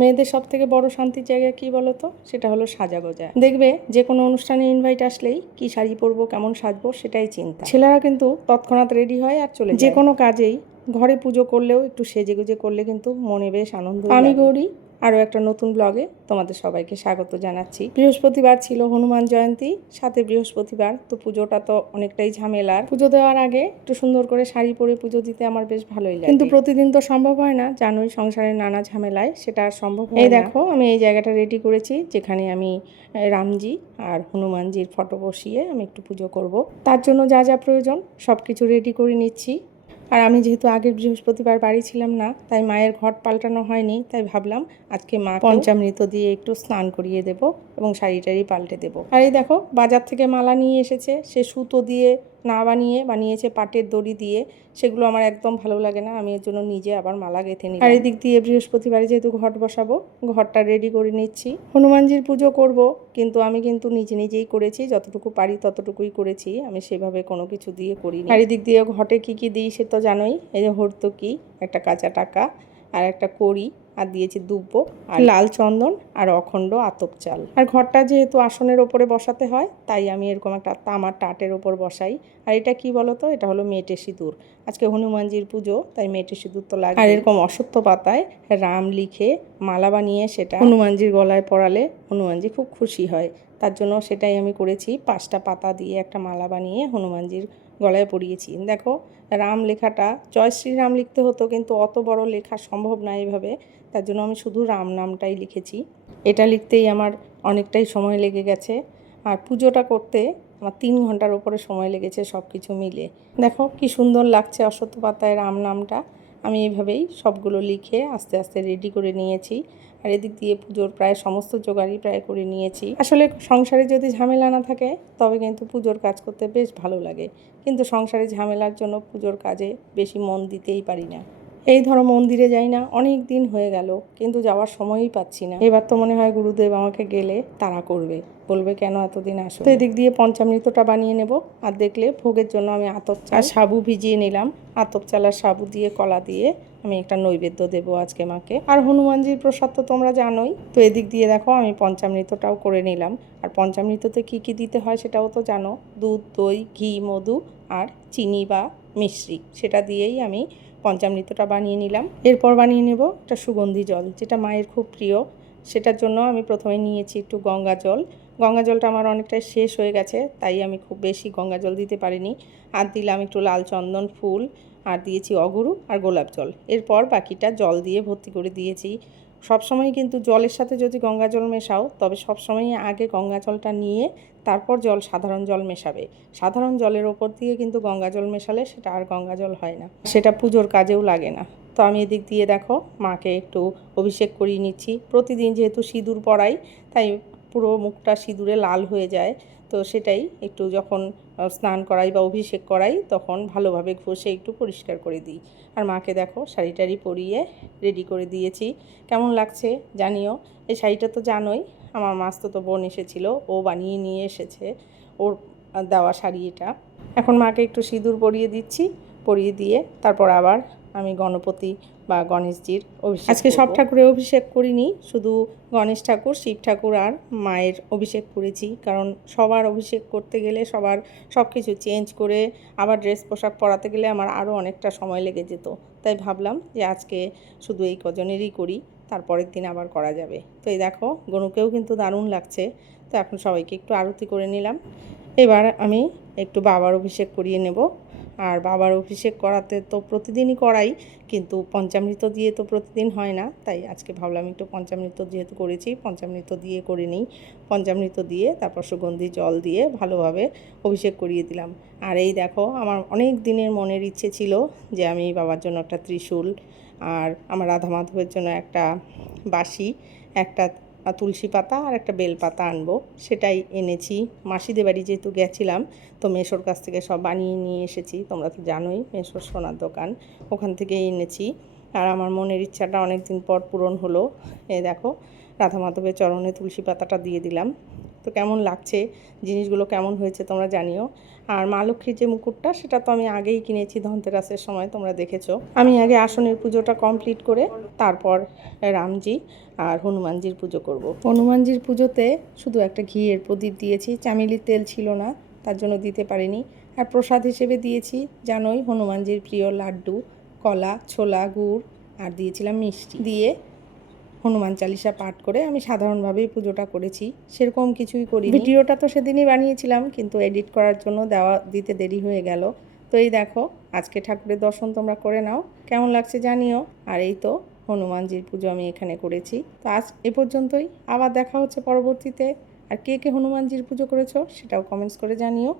মেয়েদের সব থেকে বড় শান্তির জায়গা কি বলো তো, সেটা হলো সাজাগোজা। দেখবে যে কোনো অনুষ্ঠানে ইনভাইট আসলেই কি শাড়ি পরবো, কেমন সাজবো, সেটাই চিন্তা। ছেলেরা কিন্তু তৎক্ষণাৎ রেডি হয় আর চলে যায়। যে কোনো কাজেই ঘরে পুজো করলেও একটু সেজেগুজে করলে কিন্তু মনে বেশ আনন্দ। আমি গৌরী আরও একটা নতুন ব্লগে তোমাদের সবাইকে স্বাগত জানাচ্ছি। বৃহস্পতিবার ছিল হনুমান জয়ন্তী, সাথে বৃহস্পতিবার, তো পুজোটা তো অনেকটাই ঝামেলার। পুজো দেওয়ার আগে একটু সুন্দর করে শাড়ি পরে পুজো দিতে আমার বেশ ভালোই লাগে, কিন্তু প্রতিদিন তো সম্ভব হয় না, জানোই সংসারের নানা ঝামেলায় সেটা আর সম্ভব হয় না। এই দেখো আমি এই জায়গাটা রেডি করেছি, যেখানে আমি রামজি আর হনুমানজির ফটো বসিয়ে আমি একটু পুজো করব। তার জন্য যা যা প্রয়োজন সব কিছু রেডি করে নিচ্ছি। আর আমি যেহেতু আগের বৃহস্পতিবার বাড়ি ছিলাম না, তাই মায়ের ঘট পাল্টানো হয়নি, তাই ভাবলাম আজকে মা পঞ্চামৃত দিয়ে একটু স্নান করিয়ে দেব এবং শাড়ি টাড়ি পাল্টে দেবো। আর এই দেখো বাজার থেকে মালা নিয়ে এসেছে, সে সুতো দিয়ে না বানিয়েছে পাটের দড়ি দিয়ে। সেগুলো আমার একদম ভালো লাগে না, আমি এর জন্য নিজে আবার মালা গেঁথে নিই। আর এদিক দিয়ে বৃহস্পতিবারে যেহেতু ঘট বসাবো, ঘরটা রেডি করে নিচ্ছি। হনুমানজির পুজো করব, কিন্তু আমি কিন্তু নিজেই করেছি, যতটুকু পারি ততটুকুই করেছি, আমি সেভাবে কোনো কিছু দিয়ে করিনি। আর এদিক দিয়ে ঘটে কি কি দিই সে তো জানোই। এই যে হর্তুকি, একটা কাঁচা টাকা আর একটা কড়ি, আর দিয়েছি দুব্ব আর লাল চন্দন আর অখণ্ড আতপ চাল। আর ঘরটা যেহেতু আসনের ওপরে বসাতে হয়, তাই আমি এরকম একটা তামার টাটের ওপর বসাই। আর এটা কি বলতো, এটা হলো মেটে সিঁদুর। আজকে হনুমানজির পুজো, তাই মেটে সিঁদুর তো লাগে। আর এরকম অশ্বত্থ পাতায় রাম লিখে মালা বানিয়ে সেটা হনুমানজির গলায় পরালে হনুমানজি খুব খুশি হয়, তার জন্য সেটাই আমি করেছি। 5টা পাতা দিয়ে একটা মালা বানিয়ে হনুমানজির গলায় পরিয়েছি। দেখো রাম লেখাটা জয় শ্রীরাম লিখতে হতো, কিন্তু অত বড় লেখা সম্ভব না এইভাবে, তার জন্য আমি শুধু রাম নামটাই লিখেছি। এটা লিখতেই আমার অনেকটাই সময় লেগে গেছে, আর পুজোটা করতে আমার 3 ঘন্টার উপরে সময় লেগেছে সব কিছু মিলে। দেখো কি সুন্দর লাগছে অশ্বত্থ পাতায় রাম নামটা। আমি এইভাবেই সবগুলো লিখে আস্তে আস্তে রেডি করে নিয়েছি। আর এদিক দিয়ে পুজোর প্রায় সমস্ত জোগাড়ই প্রায় করে নিয়েছি। আসলে সংসারে যদি ঝামেলা না থাকে তবে কিন্তু পুজোর কাজ করতে বেশ ভালো লাগে, কিন্তু সংসারে ঝামেলার জন্য পুজোর কাজে বেশি মন দিতেই পারি না। এই ধরো মন্দিরে যাই না, অনেক দিন হয়ে গেল, কিন্তু যাওয়ার সময়ই পাচ্ছি না। এবার তো মনে হয় গুরুদেব আমাকে গেলে তাড়া করবে, বলবে কেন এতদিন আসো। তো এদিক দিয়ে পঞ্চামৃতটা বানিয়ে নেব। আর দেখলে ভোগের জন্য আমি আতপ চাল সাবু ভিজিয়ে নিলাম। আতপ চাল আর সাবু দিয়ে কলা দিয়ে আমি একটা নৈবেদ্য দেবো আজকে মাকে। আর হনুমানজির প্রসাদ তো তোমরা জানোই। তো এদিক দিয়ে দেখো আমি পঞ্চামৃতটাও করে নিলাম। আর পঞ্চামৃততে কি কি দিতে হয় সেটাও তো জানো, দুধ, দই, ঘি, মধু আর চিনি বা মিশ্রি, সেটা দিয়েই আমি পঞ্চামৃতটা বানিয়ে নিলাম। এরপর বানিয়ে নেব একটা সুগন্ধি জল, যেটা মায়ের খুব প্রিয়। সেটার জন্য আমি প্রথমে নিয়েছি একটু গঙ্গা জল। গঙ্গা জলটা আমার অনেকটাই শেষ হয়ে গেছে, তাই আমি খুব বেশি গঙ্গা জল দিতে পারিনি। আর দিলাম একটু লাল চন্দন ফুল, আর দিয়েছি অগুরু আর গোলাপ জল। এরপর বাকিটা জল দিয়ে ভর্তি করে দিয়েছি। সবসময় কিন্তু জলের সাথে যদি গঙ্গা জল মেশাও, তবে সবসময় আগে গঙ্গা জলটা নিয়ে তারপর সাধারণ জল মেশাবে। সাধারণ জলের ওপর দিয়ে কিন্তু গঙ্গা জল মেশালে সেটা আর গঙ্গা জল হয় না, সেটা পুজোর কাজেও লাগে না। তো আমি এদিক দিয়ে দেখো মাকে একটু অভিষেক করিয়ে নিচ্ছি। প্রতিদিন যেহেতু সিঁদুর পরাই, তাই পুরো মুখটা সিঁদুরে লাল হয়ে যায়। তো সেটাই একটু যখন স্নান করাই বা অভিষেক করাই, তখন ভালোভাবে ঘষে একটু পরিষ্কার করে দিই। আর মাকে দেখো শাড়ি টাড়ি পরিয়ে রেডি করে দিয়েছি। কেমন লাগছে জানিও। এই শাড়িটা তো জানোই, আমার মাস্তুতো বোন এসেছিল, ও বানিয়ে নিয়ে এসেছে, ওর দেওয়া শাড়ি এটা। এখন মাকে একটু সিঁদুর পরিয়ে দিচ্ছি, পরিয়ে দিয়ে তারপর আবার আমি গণপতি বা গণেশজির অভিষেক। আজকে সব ঠাকুরের অভিষেক করিনি, শুধু গণেশ ঠাকুর, শিব ঠাকুর আর মায়ের অভিষেক করেছি। কারণ সবার অভিষেক করতে গেলে সবার সব কিছু চেঞ্জ করে আবার ড্রেস পোশাক পরাতে গেলে আমার আরও অনেকটা সময় লেগে যেত, তাই ভাবলাম যে আজকে শুধু এই কজনেরই করি, তারপরের দিন আবার করা যাবে। তো এই দেখো গনুকেও কিন্তু দারুণ লাগছে। তো এখন সবাইকে একটু আরতি করে নিলাম। এবার আমি একটু বাবার অভিষেক করিয়ে নেব। আর বাবার অভিষেক করাতে তো প্রতিদিনই করাই, কিন্তু পঞ্চামৃত দিয়ে তো প্রতিদিন হয় না, তাই আজকে ভাবলাম একটু পঞ্চামৃত যেহেতু করেছি, পঞ্চামৃত দিয়ে করে নিই। পঞ্চামৃত দিয়ে তারপর সুগন্ধি জল দিয়ে ভালোভাবে অভিষেক করিয়ে দিলাম। আর এই দেখো আমার অনেক দিনের মনের ইচ্ছে ছিল যে আমি বাবার জন্য একটা ত্রিশূল, আর আমার রাধা মাধবের জন্য একটা বাঁশি, একটা তুলসী পাতা আর একটা বেল পাতা আনবো, সেটাই এনেছি। মাসিদের বাড়ি যেহেতু গেছিলাম, তো মেসোর কাছ থেকে সব বানিয়ে নিয়ে এসেছি। তোমরা তো জানোই মেসোর সোনার দোকান, ওখান থেকেই এনেছি। আর আমার মনের ইচ্ছাটা অনেক দিন পর পূরণ হলো। এই দেখো রাধা মাধবের চরণে তুলসী পাতাটা দিয়ে দিলাম। তো কেমন লাগছে, জিনিসগুলো কেমন হয়েছে তোমরা জানিও। আর মা লক্ষ্মীর যে মুকুটটা সেটা তো আমি আগেই কিনেছি ধনতেরাসের সময়, তোমরা দেখেছো। আমি আগে আসনের পুজোটা কমপ্লিট করে তারপর রামজি আর হনুমানজির পুজো করব। হনুমানজির পুজোতে শুধু একটা ঘিয়ের প্রদীপ দিয়েছি, চামেলির তেল ছিল না তার জন্য দিতে পারিনি। আর প্রসাদ হিসেবে দিয়েছি জানোই হনুমানজির প্রিয় লাড্ডু, কলা, ছোলা, গুড়, আর দিয়েছিলাম মিষ্টি দিয়ে হনুমান চালিসা পাঠ করে আমি সাধারণভাবেই পুজোটা করেছি, সেরকম কিছুই করি। ভিডিওটা তো সেদিনই বানিয়েছিলাম, কিন্তু এডিট করার জন্য দিতে দেরি হয়ে গেল। তো এই দেখো আজকে ঠাকুরের দর্শন তোমরা করে নাও, কেমন লাগছে জানিও। আর এই তো হনুমানজির পুজো আমি এখানে করেছি। তো আজ এ পর্যন্তই, আবার দেখা হচ্ছে পরবর্তীতে। আর কে কে হনুমানজির পুজো করেছো সেটাও কমেন্টস করে জানিও।